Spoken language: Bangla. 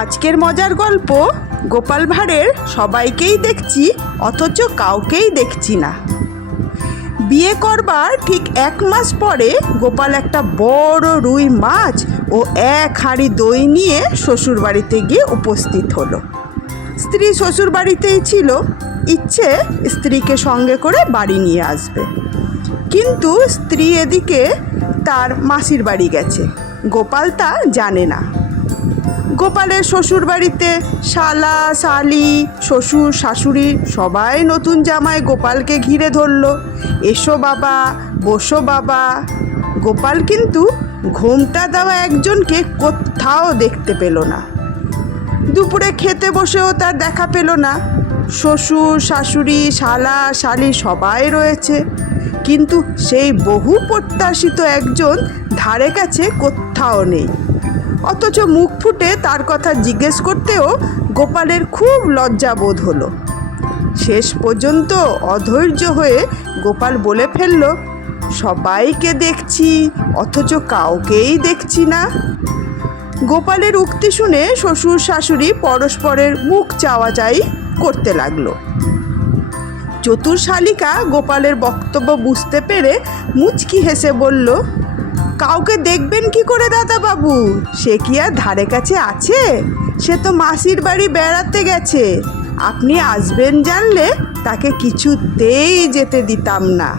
আজকের মজার গল্প, গোপাল ভাঁড়ের সবাইকেই দেখছি অথচ কাউকেই দেখছি না। বিয়ে করবার ঠিক 1 মাস পরে গোপাল একটা বড় রুই মাছ ও 1 হাঁড়ি দই নিয়ে শ্বশুরবাড়িতে গিয়ে উপস্থিত হলো। স্ত্রী শ্বশুরবাড়িতেই ছিল, ইচ্ছে স্ত্রীকে সঙ্গে করে বাড়ি নিয়ে আসবে। কিন্তু স্ত্রী এদিকে তার মাসির বাড়ি গেছে, গোপাল তা জানে না। গোপালের শ্বশুরবাড়িতে শালা শালি শ্বশুর শাশুড়ি সবাই নতুন জামাই গোপালকে ঘিরে ধরল, এসো বাবা, বসো বাবা। গোপাল কিন্তু ঘোমটা দেওয়া একজনকে কোথাও দেখতে পেল না। দুপুরে খেতে বসেও তার দেখা পেল না। শ্বশুর শাশুড়ি শালা শালি সবাই রয়েছে, কিন্তু সেই বহু প্রত্যাশিত একজন ধারে কাছে কোথাও নেই। অথচ মুখ ফুটে তার কথা জিজ্ঞেস করতেও গোপালের খুব লজ্জা বোধ হলো। শেষ পর্যন্ত অধৈর্য হয়ে গোপাল বলে ফেলল, সবাইকে দেখছি অথচ কাউকেই দেখছি না। গোপালের উক্তি শুনে শ্বশুর শাশুড়ি পরস্পরের মুখ চাওয়াচাই করতে লাগলো। চতুর শালিকা গোপালের বক্তব্য বুঝতে পেরে মুচকি হেসে বলল, কাউকে দেখবেন কি করে দাদা বাবু, সে কি আর ধারে কাছে আছে? সে তো মাসির বাড়ি বেড়াতে গেছে। আপনি আসবেন জানলে তাকে কিছুতেই যেতে দিতাম না।